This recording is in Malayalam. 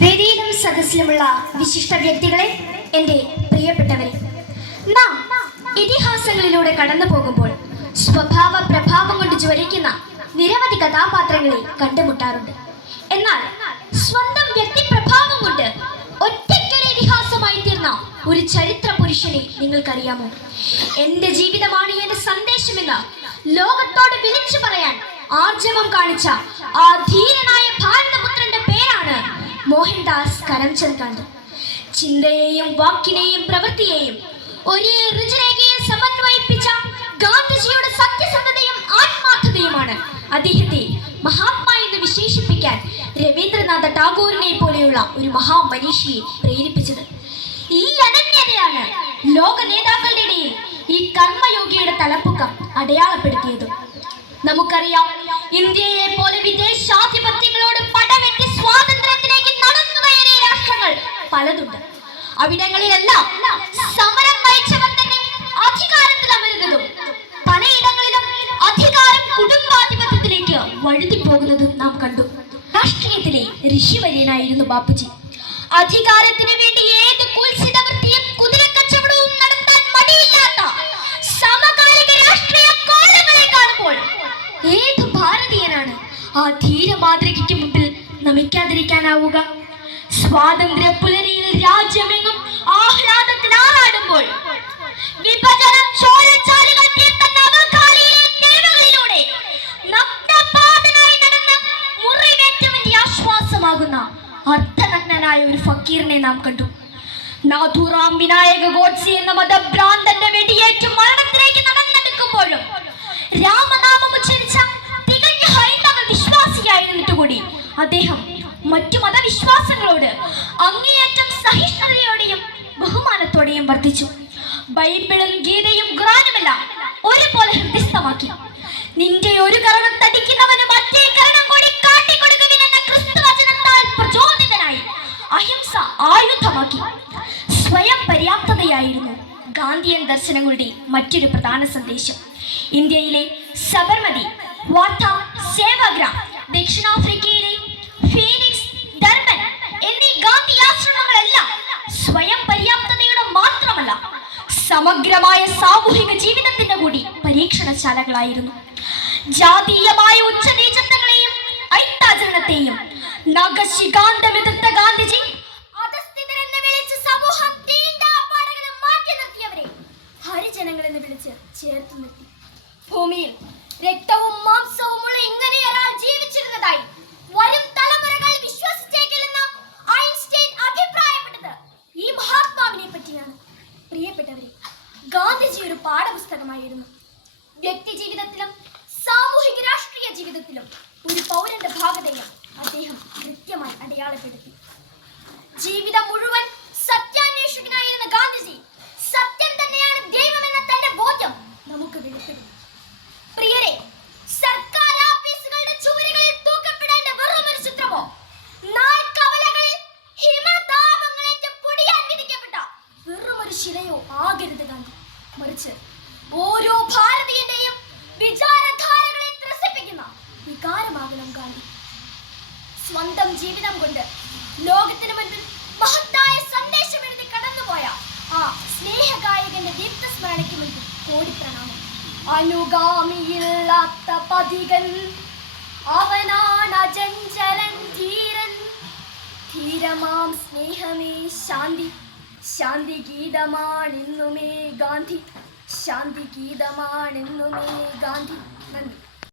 വേദിയിലും സദസ്സിലുമുള്ള വിശിഷ്ട വ്യക്തികളെ എന്റെ പ്രിയപ്പെട്ടവരെ നാം ഇതിഹാസങ്ങളിലൂടെ കടന്നു പോകുമ്പോൾ സ്വഭാവ പ്രഭാവം കൊണ്ട് ജ്വലിക്കുന്ന നിരവധി കഥാപാത്രങ്ങളെ കണ്ടുമുട്ടാറുണ്ട്. എന്നാൽ സ്വന്തം വ്യക്തിപ്രഭാവം കൊണ്ട് ഒറ്റയ്ക്കൊരു ഇതിഹാസമായി തീർന്ന ഒരു ചരിത്ര പുരുഷനെ നിങ്ങൾക്കറിയാമോ? എന്റെ ജീവിതമാണ് എന്റെ സന്ദേശമെന്ന് ലോകത്തോട് വിളിച്ചു പറയാൻ ആർജവം കാണിച്ച ആ ധീരനായ ഭാരതപുത്രന്റെ പേരാണ് മോഹൻദാസ് കരംചന്ദ് ഗാന്ധി ചിന്തയെയും വാക്കിനെയും പ്രവൃത്തിയെയും ഒരേ ഋജുരേഖയെ സമന്വയിപ്പിച്ച ഗാന്ധിജിയുടെ സത്യസന്ധതയും ആത്മാർത്ഥതയുമാണ്. അദ്ദേഹത്തെ മഹാത്മാ എന്ന് വിശേഷിപ്പിക്കാൻ രവീന്ദ്രനാഥ ടാഗോറിനെ പോലെയുള്ള ഒരു മഹാമനീഷിയെ പ്രേരിപ്പിച്ചത്. ഈ അനന്യതയാണ് ലോക നേതാക്കളുടെ ഇടയിൽ ഈ കർമ്മയോഗിയുടെ തലപ്പൊക്കം അടയാളപ്പെടുത്തിയത്. നമുക്കറിയാം ഇന്ത്യയെ പോലെ വിദേശാധിപത്യങ്ങളോട് പലതുണ്ട്. അവിടങ്ങളിലെല്ലാം സമരം നയിച്ചവർ തന്നെ അധികാരത്തിൽ അമരുന്നതും പലയിടങ്ങളിലും അധികാരം കുടുംബാധിപത്യത്തിലേക്ക് വഴുതി പോകുന്നതും നാം കണ്ടു. രാഷ്ട്രീയത്തിലെ ഋഷിവര്യനായിരുന്നു ബാപ്പുജി. അധികാരത്തിന് വേണ്ടി ഏത് വൃത്തിയും കുതിരക്കച്ചവടവും നടത്താൻ മടിയില്ലാത്ത സമകാലിക രാഷ്ട്രീയ കോലങ്ങളെ കാണുമ്പോൾ ഏത് ഭാരതീയനാണ് ആ ധീര മാതൃകയ്ക്ക് മുമ്പിൽ നമിക്കാതിരിക്കാനാവുക? സ്വാതന്ത്ര്യ പുലരിയിൽ രാജ്യമെങ്ങും ആഹ്ലാദത്തിൽ ആറാടുമ്പോൾ വിഭജനം ചോരച്ചാലുകൾ തീർത്ത നവകാലിയിലെ ആശ്വാസമാകുന്ന അർദ്ധനഗ്നനായ ഒരു ഫക്കീറിനെ നാം കണ്ടു. നാഥുറാം വിനായക ഗോഡ്സി എന്ന മതഭ്രാന്തന്റെ വെടിയേറ്റ് മരണത്തിലേക്ക് നടന്നെടുക്കുമ്പോഴും രാമനാമം ഉച്ചരിച്ച തികഞ്ഞ ഹൈന്ദവ വിശ്വാസിയായിരുന്നിട്ട് കൂടി അദ്ദേഹം മറ്റു മതവിശ്വാസങ്ങളോട് അങ്ങേയറ്റം സഹിഷ്ണുതയോടെയും ബഹുമാനത്തോടെയും വർദ്ധിച്ചു ബൈബിളും ഗീതയും ഖുറാനുമെല്ലാം ഒരുപോലെ ഹൃദയസ്ഥമാക്കി. നിന്റെ ഒരു കരണം തടിക്കുന്നവന് മറ്റേ കരണം കൂടി കാട്ടിക്കൊടുക്കുവിനെന്ന ക്രിസ്തു വചനത്താൽ പ്രചോദിതനായി അഹിംസ ആയുധമാക്കി. സ്വയം പര്യാപ്തതയായിരുന്നു ഗാന്ധിയൻ ദർശനങ്ങളുടെ മറ്റൊരു പ്രധാന സന്ദേശം. ഇന്ത്യയിലെ സബർമതി വാർത്ത സേവാഗ്രാം ദക്ഷിണാഫ്രിക്കയിലെ സമഗ്രമായ സാമൂഹിക ജീവിതത്തിന്റെ കൂടി പരീക്ഷണശാലകളായിരുന്നു. ജാതീയമായ ഉച്ചനീചത്വങ്ങളെയും ഐത്താചരണത്തെയും നഖശികാന്തമെതിർത്ത ഗാന്ധിജി അധസ്ഥിതരെന്ന് വിളിച്ച് സമൂഹം തീണ്ടാപ്പാടകളും മാറ്റി നിർത്തിയവരെ ഹരിജനങ്ങൾ എന്ന് വിളിച്ച് ചേർത്ത് നിർത്തി. ഭൂമിയിൽ രക്തവും മാംസവുമുള്ള ഇങ്ങനെ ഒരാൾ ജീവിച്ചിരുന്നതായി വരും തലമുറകൾ വിശ്വസിച്ചേക്കില്ലെന്ന് ഐൻസ്റ്റൈൻ അഭിപ്രായപ്പെട്ടത് ഈ മഹാത്മാവിനെ പറ്റിയാണ് പ്രിയപ്പെട്ടവരെ ഗാന്ധിജി ഒരു പാഠപുസ്തകമായിരുന്നു വ്യക്തി ജീവിതത്തിലും സാമൂഹിക രാഷ്ട്രീയ ജീവിതത്തിലും ഒരു പൗരന്റെ ഭാഗതയെ അദ്ദേഹം കൃത്യമായി അടയാളപ്പെടുത്തി. ജീവിതം മുഴുവൻ സത്യാന്വേഷകനായിരുന്ന ഗാന്ധിജി സത്യം തന്നെയാണ് ദൈവമെന്ന തന്റെ ബോധ്യം നമുക്ക് വെളിപ്പെടുന്നു പ്രിയരെ സർക്കാർ ഓഫീസുകളുടെ ചുവരുകളിൽ തൂക്കപ്പെടേണ്ട വെറും ഒരു ചിത്രമോ ഹിമതാപങ്ങളേറ്റ് പൊടിയാൻ വിധിക്കപ്പെട്ട വെറും ഒരു ശിലയോ ആകരുത് ഗാന്ധി. മറിച്ച് ഓരോ ഭാരതീയന്റെയും വിചാരധാരകളെ ത്രസിപ്പിക്കുന്ന വികാരമാകണം ഗാന്ധി. സ്വന്തം ജീവിതം കൊണ്ട് ലോകത്തിന് മുൻപിൽ മഹത്തായ സന്ദേശം എഴുതി കടന്നുപോയ ആ സ്നേഹഗായകന്റെ ദീപ്തസ്മരണയ്ക്ക് മുൻപിൽ കോടി പ്രണാമം അനുഗാമിയില്ലാത്ത പതികൻ അവനാണ് അജഞ്ചരൻ ധീരൻ. ധീരമാം സ്നേഹമേ ശാന്തി ശാന്തി ഗീതമാണിന്നുമേ ഗാന്ധി. ശാന്തി ഗീതമാണിന്നുമേ ഗാന്ധി നന്ദി.